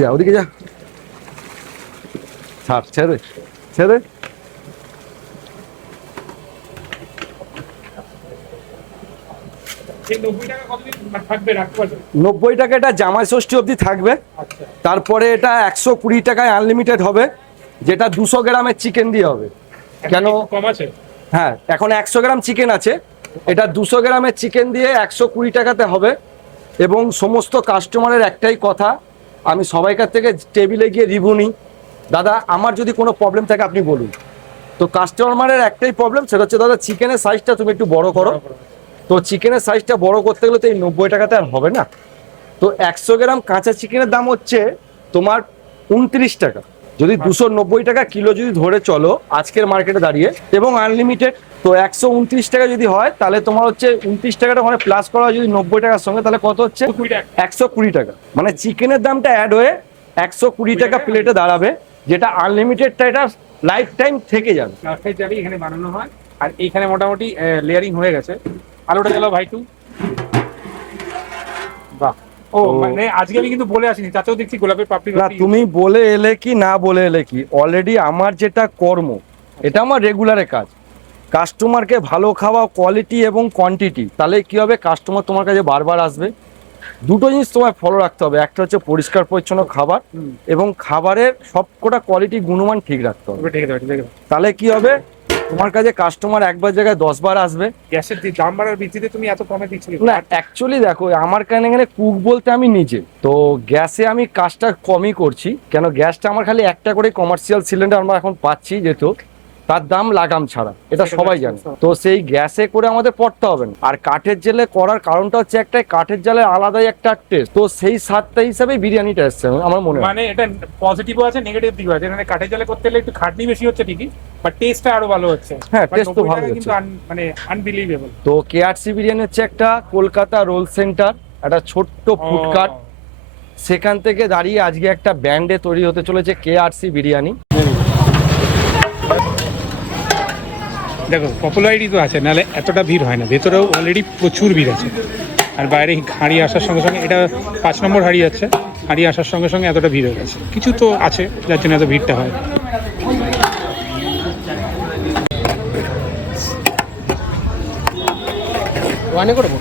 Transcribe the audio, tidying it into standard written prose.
যা ওদিকে যা, ছাড়, ছেড়ে ছেড়ে। এই 90 টাকা কতদিন থাকবে, রাখতে পারবে? 90 টাকা এটা জামাই ষষ্ঠী অবধি থাকবে। আচ্ছা, তারপরে এটা 120 টাকায় আনলিমিটেড হবে, যেটা 200 গ্রামের চিকেন দিয়ে হবে। কেন? কম আছে? হ্যাঁ, এখন 100 গ্রাম চিকেন আছে, এটা 200 গ্রামের চিকেন দিয়ে 120 টাকাতে হবে। এবং সমস্ত কাস্টমারের একটাই কথা, আমি সবাইকার থেকে টেবিলে গিয়ে রিভিউ নিই, দাদা আমার যদি কোনো প্রবলেম থাকে আপনি বলুন। তো কাস্টমারের একটাই প্রবলেম, সেটা হচ্ছে দাদা চিকেনের সাইজটা তুমি একটু বড় করো। তো চিকেনের সাইজটা বড় করতে গেলে তো এই 90 টাকাতে আর হবে না। তো 100 গ্রাম কাঁচা চিকেনের দাম হচ্ছে তোমার 29 টাকা। যদি 290 টাকা কিলো যদি ধরে চলো আজকের মার্কেটে দাঁড়িয়ে, এবং আনলিমিটেড, তো 129 টাকা যদি হয় তাহলে তোমার হচ্ছে 29 টাকাটা ওখানে প্লাস করা হয় যদি 90 টাকার সঙ্গে, তাহলে কত হচ্ছে? 120 টাকা। মানে চিকেনের দামটা অ্যাড হয়ে 120 টাকা প্লেটে দাঁড়াবে, যেটা আনলিমিটেডটা এটা লাইফ টাইম থেকে যাবে। এখানে বানানো হয়। আর এইখানে মোটামুটি লেয়ারিং হয়ে গেছে। আলুটা গেল ভাই টু। বাহ। ও মানে আজকে আমি কিন্তু বলে আসিনি, চাচাও দেখছি গোলাপের পাপড়ি। না, তুমি বলে এলে কি না বলে এলে কি, অলরেডি আমার যেটা কর্ম, এটা আমার রেগুলারের কাজ। কাস্টমারকে ভালো খাওয়া, কোয়ালিটি এবং কোয়ান্টিটি, তাহলে কি হবে, কাস্টমার তোমার কাছে বারবার আসবে। দুটো জিনিস তোমায় ফলো রাখতে হবে, একটা হচ্ছে পরিষ্কার পরিচ্ছন্ন খাবার, এবং খাবারের সবকটা কোয়ালিটি গুণমান ঠিক রাখতে হবে। তাহলে কি হবে, তোমার কাছে কাস্টমার একবার জায়গায় 10 বার আসবে। গ্যাসের দাম বাড়ার ভিত্তিতে তুমি এত কমে দিচ্ছ? না, অ্যাকচুয়ালি দেখো, আমার এখানে কুক বলতে আমি নিজে তো, গ্যাসে আমি কাজটা কমই করছি। কেন, গ্যাসটা আমার খালি একটা করে কমার্শিয়াল সিলিন্ডার আমরা এখন পাচ্ছি, যেহেতু তার দাম লাগাম ছাড়া, এটা সবাই জানে। তো সেই গ্যাসে করে আমাদের পড়তে হবে না। আর কাঠের জালে করার কারণটা হচ্ছে একটাই, কাঠের জালে আলাদাই একটা টেস্ট, তো সেই স্বাদটা হিসাবে বিরিয়ানিটা এসছে আমার মনে হয়। মানে এটা পজিটিভও আছে, নেগেটিভ দিকও আছে। মানে কাঠের জালে করতে গেলে একটু খাটনি বেশি হচ্ছে ঠিকই, বাট টেস্টটা আরো ভালো হচ্ছে। হ্যাঁ, টেস্ট তো ভালো হচ্ছে, কিন্তু মানে আনবিলিভেবল। তো কেআরসি বিরিয়ানি হচ্ছে একটা কলকাতা রোল সেন্টার, একটা ছোট্ট ফুডকার্ট, সেখান থেকে দাঁড়িয়ে আজকে একটা ব্র্যান্ডে তৈরি হতে চলেছে কেআরসি বিরিয়ানি। দেখো পপুলারিটি তো আছে, নাহলে এতটা ভিড় হয় না। ভেতরেও অলরেডি প্রচুর ভিড় আছে। আর বাইরে হাঁড়ি আসার সঙ্গে সঙ্গে, এটা 5 নম্বর হাঁড়ি আছে, হাঁড়ি আসার সঙ্গে সঙ্গে এতটা ভিড় হয়ে গেছে। কিছু তো আছে যার জন্য এত ভিড়টা হয়। ওয়ানে করবো।